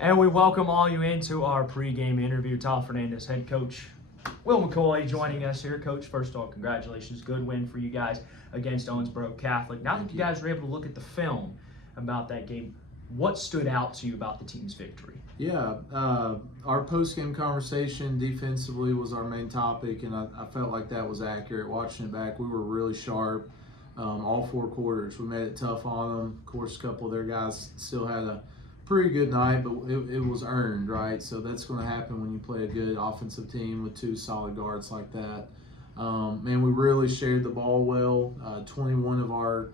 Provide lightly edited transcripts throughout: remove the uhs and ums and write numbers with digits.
And we welcome all you into our pregame interview. Tom Fernandez, head coach. Will McCoy joining us here. Coach, first of all, congratulations. Good win for you guys against Owensboro Catholic. Now that you guys were able to look at the film about that game, what stood out to you about the team's victory? Yeah, our post-game conversation defensively was our main topic, and I felt like that was accurate. Watching it back, we were really sharp all four quarters. We made it tough on them. Of course, a couple of their guys still had a pretty good night, but it was earned, right? So that's going to happen when you play a good offensive team with two solid guards like that. Man, we really shared the ball well. 21 of our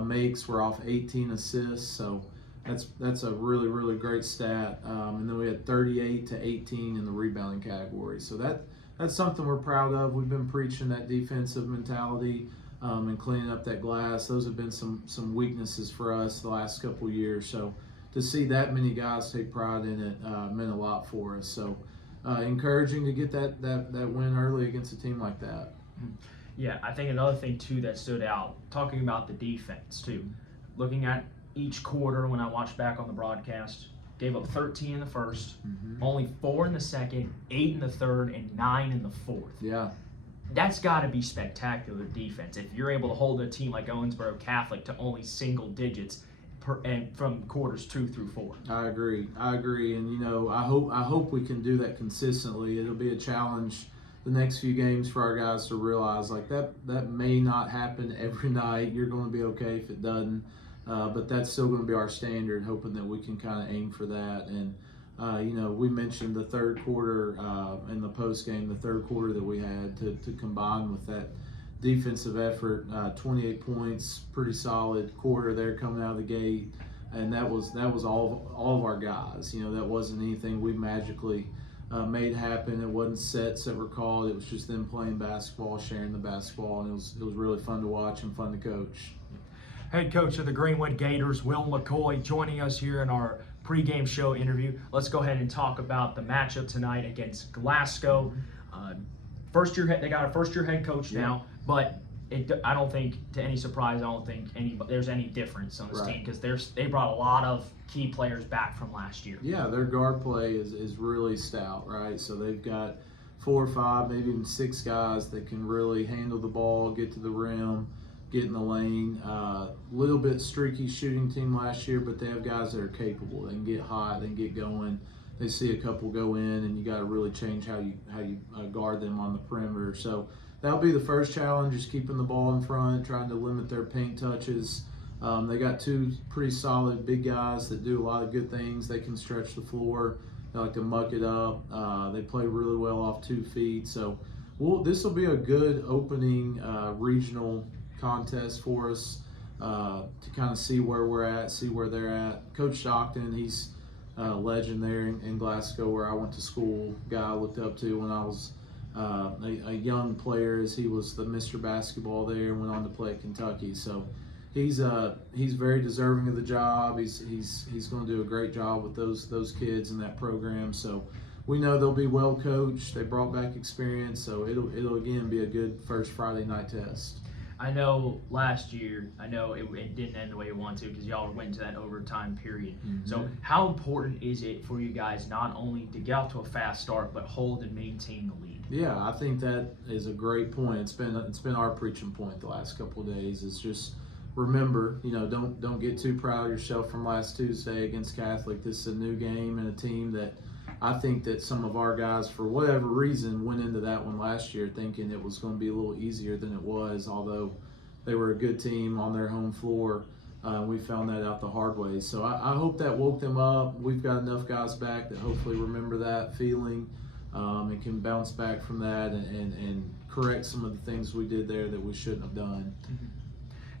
makes were off 18 assists, so that's a really, really great stat. And then we had 38 to 18 in the rebounding category. So that's something we're proud of. We've been preaching that defensive mentality and cleaning up that glass. Those have been some weaknesses for us the last couple of years. So to see that many guys take pride in it meant a lot for us. So encouraging to get that win early against a team like that. Yeah, I think another thing too that stood out, talking about the defense too, looking at each quarter when I watched back on the broadcast, gave up 13 in the first, only 4 in the second, 8 in the third, and 9 in the fourth. Yeah. That's got to be spectacular defense if you're able to hold a team like Owensboro Catholic to only single digits and from quarters 2 through 4. I agree, and I hope we can do that consistently. It'll be a challenge the next few games for our guys to realize like that may not happen every night. You're going to be okay if it doesn't, but that's still going to be our standard. Hoping that we can kind of aim for that. And we mentioned the third quarter in the post game, the third quarter that we had to combine with that defensive effort, 28 points, pretty solid quarter there coming out of the gate, and that was all of our guys. That wasn't anything we magically made happen. It wasn't sets that were called. It was just them playing basketball, sharing the basketball, and it was really fun to watch and fun to coach. Head coach of the Greenwood Gators, Will McCoy, joining us here in our pregame show interview. Let's go ahead and talk about the matchup tonight against Glasgow. They got a first-year head coach now, but I don't think, to any surprise, there's any difference on this team because they brought a lot of key players back from last year. Yeah, their guard play is really stout, right? So they've got 4 or 5, maybe even 6 guys that can really handle the ball, get to the rim, get in the lane. Little bit streaky shooting team last year, but they have guys that are capable. They can get hot, they can get going. They see a couple go in, and you got to really change how you guard them on the perimeter. So that'll be the first challenge, is keeping the ball in front, trying to limit their paint touches. They got 2 pretty solid big guys that do a lot of good things. They can stretch the floor. They like to muck it up. They play really well off 2 feet. So this will be a good opening regional contest for us to kind of see where we're at, see where they're at. Coach Stockton, he's a legend there in Glasgow where I went to school, guy I looked up to when I was a young player, as he was the Mr. Basketball there and went on to play at Kentucky. So he's very deserving of the job. He's going to do a great job with those kids in that program. So we know they'll be well coached. They brought back experience, so it'll again be a good first Friday night test. I know last year, it didn't end the way you wanted to because y'all went into that overtime period. So how important is it for you guys not only to get off to a fast start, but hold and maintain the lead? Yeah, I think that is a great point. It's been our preaching point the last couple of days. It's just remember, don't get too proud of yourself from last Tuesday against Catholic. This is a new game and a team that I think that some of our guys, for whatever reason, went into that one last year thinking it was going to be a little easier than it was, although they were a good team on their home floor. We found that out the hard way. So I hope that woke them up. We've got enough guys back that hopefully remember that feeling and can bounce back from that and correct some of the things we did there that we shouldn't have done.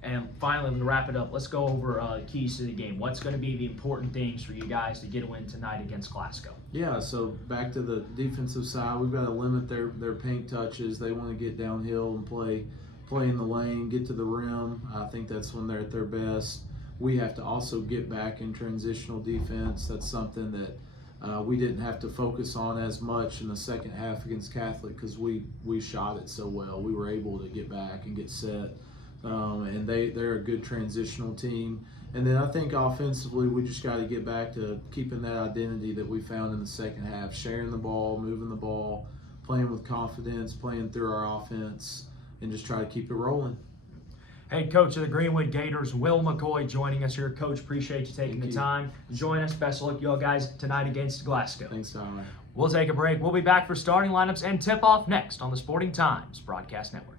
And finally, to wrap it up, let's go over keys to the game. What's going to be the important things for you guys to get a win tonight against Glasgow? Yeah, so back to the defensive side, we've got to limit their paint touches. They want to get downhill and play in the lane, get to the rim. I think that's when they're at their best. We have to also get back in transitional defense. That's something that we didn't have to focus on as much in the second half against Catholic because we shot it so well. We were able to get back and get set. And they're a good transitional team. And then I think offensively, we just got to get back to keeping that identity that we found in the second half, sharing the ball, moving the ball, playing with confidence, playing through our offense, and just try to keep it rolling. Head coach of the Greenwood Gators, Will McCoy, joining us here. Coach, appreciate you taking the time to join us. Best of luck, you all guys, tonight against Glasgow. Thanks, Tyler. We'll take a break. We'll be back for starting lineups and tip-off next on the Sporting Times Broadcast Network.